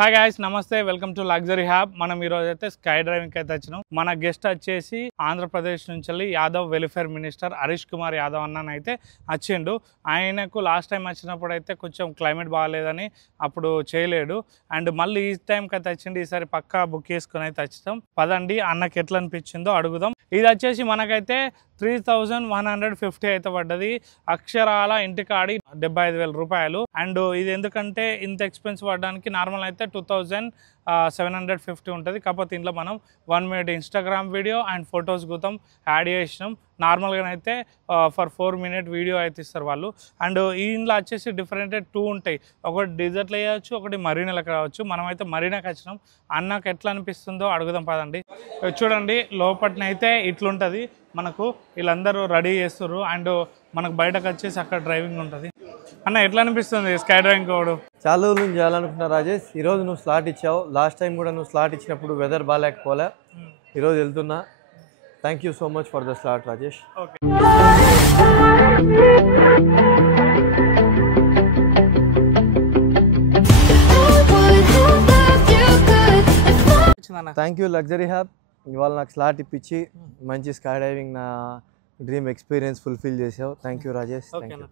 Hi guys, నమస్తే. Welcome to luxury hub. మనం ఈరోజు అయితే స్కై డ్రైవింగ్ అయితే వచ్చినాం. మన గెస్ట్ వచ్చేసి ఆంధ్రప్రదేశ్ నుంచి యాదవ్ వెల్ఫేర్ మినిస్టర్ హరీష్ కుమార్ యాదవ్ అన్న అయితే వచ్చిండు. ఆయనకు లాస్ట్ టైం వచ్చినప్పుడు అయితే కొంచెం క్లైమేట్ బాగాలేదని అప్పుడు చేయలేడు. అండ్ మళ్ళీ ఈ టైంకి అయితే వచ్చిండు. ఈసారి పక్కా బుక్ చేసుకుని అయితే వచ్చాం. పదండి అన్నకి ఎట్లా అనిపించిందో అడుగుదాం. ఇది వచ్చేసి మనకైతే 3150 అయితే పడ్డది. అక్షరాల ఇంటికాడి 75,000 రూపాయలు. అండ్ ఇది ఎందుకంటే ఇంత ఎక్స్పెన్స్ పడడానికి నార్మల్ అయితే 2750 ఉంటుంది. కాకపోతే ఇంట్లో మనం 1 minute Instagram video and photos గుతం యాడ్ చేసినాం. నార్మల్గానైతే ఫర్ 4 minute వీడియో అయితే ఇస్తారు వాళ్ళు. అండ్ ఈ ఇంట్లో వచ్చేసి డిఫరెంట్ 2 ఉంటాయి. ఒకటి డిజర్ట్లో వేయచ్చు, ఒకటి మరీనాలకు రావచ్చు. మనమైతే మరీనాకి వచ్చినాం. అన్నకు ఎట్లా అనిపిస్తుందో అడుగుదాం పదండి. చూడండి లోపట్నైతే ఇట్లుంటుంది. మనకు వీళ్ళందరూ రెడీ చేస్తారు. అండ్ మనకు బయటకు వచ్చేసి అక్కడ డ్రైవింగ్ ఉంటుంది. అన్న ఎట్లా అనిపిస్తుంది స్కై డ్రైవింగ్ కోడు? చాలా రోజులు నుంచి చేయాలనుకున్నా రాజేష్. ఈరోజు నువ్వు స్లాట్ ఇచ్చావు. లాస్ట్ టైం కూడా నువ్వు స్లాట్ ఇచ్చినప్పుడు వెదర్ బాగాలేకపోలే. ఈరోజు వెళ్తున్నా. Thank you so much for the slot Rajesh. Thank you luxury hub. ఇవాళ నాకు స్లాట్ ఇప్పించి మంచి స్కై డైవింగ్ నా డ్రీమ్ ఎక్స్పీరియన్స్ ఫుల్ఫిల్ చేసావు. Thank you Rajesh. Thank you.